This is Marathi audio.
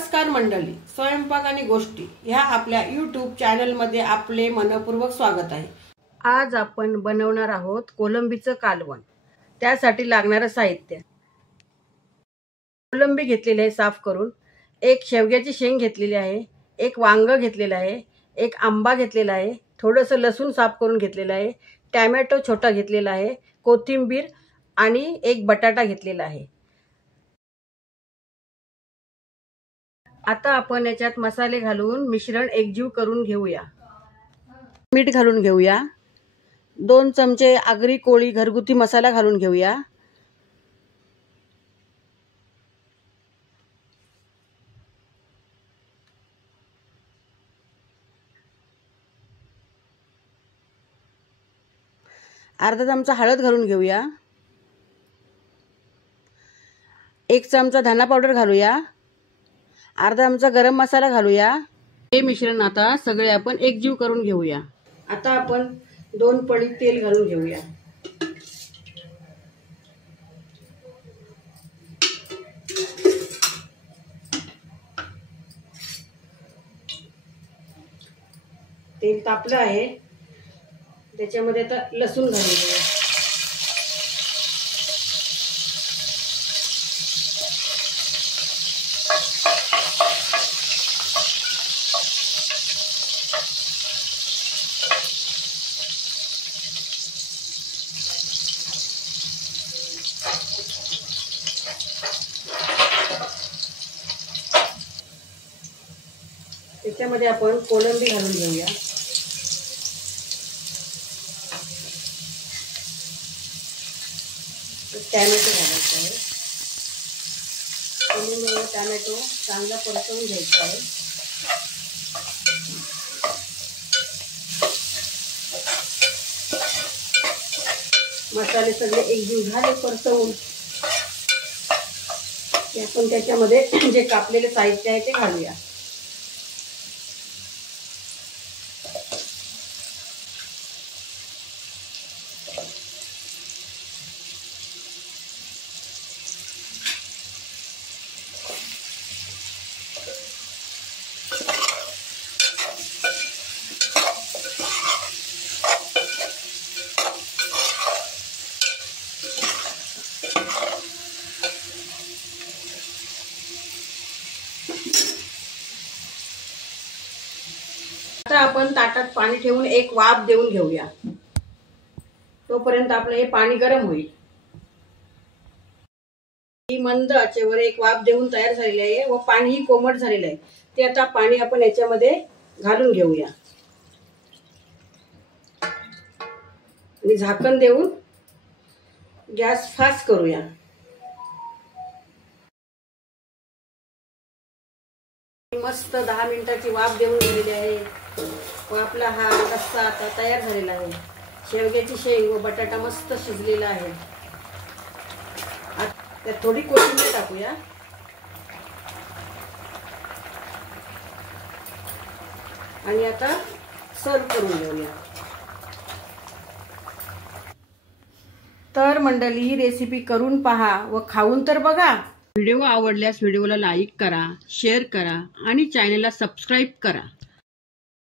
नमस्कार मंडळी, स्वयंपाक आणि गोष्टी ह्या आपल्या यूट्यूब चॅनलमध्ये आपले मनपूर्वक स्वागत आहे। आज आपण बनवणार आहोत कोलंबीचं कालवण। त्यासाठी लागणारे साहित्य: कोलंबी घेतलेली आहे साफ करून, एक शेवग्याची शेंग घेतलेली आहे, एक वांग घेतलेला आहे, एक आंबा घेतलेला आहे, थोडंसं लसूण साफ करून घेतलेलं आहे, टोमॅटो छोटा घेतलेला आहे, कोथिंबीर आणि एक बटाटा घेतलेला आहे। आता आपण याच्यात मसाले घालून मिश्रण एकजीव करून घेऊया। मीठ घालून घेऊया, 2 चमचे आगरी कोळी घरगुती मसाला घालून घेऊया। अर्धा चमचा हळद घालून घेऊया, 1 चमचा धना पावडर घालूया, अर्धा चमचा गरम मसाला घालूया। हे मिश्रण आता सगळे आपण एकजीव करून घेऊया। आता आपण 2 पळी तेल घालून घेऊया। तेल तापलं आहे, त्याच्यामध्ये आता लसूण घालून घेऊया। त्याच्यामध्ये आपण कोलंबी घालून घेऊया। टोमॅटो घालायचा आहे, टोमॅटो चांगला परतवून घ्यायचा आहे। मसाले सगळे एकजीव झाले परतवून, आपण त्याच्यामध्ये जे कापलेले साहित्य आहे ते घालूया। आता आपण ताटात पाणी ठेवून एक वाफ देऊन घेऊया, तोपर्यंत आपलं हे पाणी गरम होईल। ही मंद आचेवर एक वाफ देऊन तयार झालेली आहे व पाणीही कोमट झालेलं आहे। ते आता पाणी आपण याच्यामध्ये घालून घेऊया आणि झाकण देऊन गॅस फास्ट करूया। मस्त 10 मिनिटाची वाफ देऊन घेतलेली आहे व आपला हा रस्सा आता तयार झालेला आहे। शेवग्याची शेंग व बटाटा मस्त शिजलेला आहे। त्यात थोडी कोथिंबीर टाकूया आणि आता सर्व करून घेऊया। तर मंडळी, ही रेसिपी करून पहा व खाऊन तर बघा। व्हिडिओ आवडल्यास व्हिडिओला लाईक करा, शेअर करा आणि चॅनलला सबस्क्राईब करा।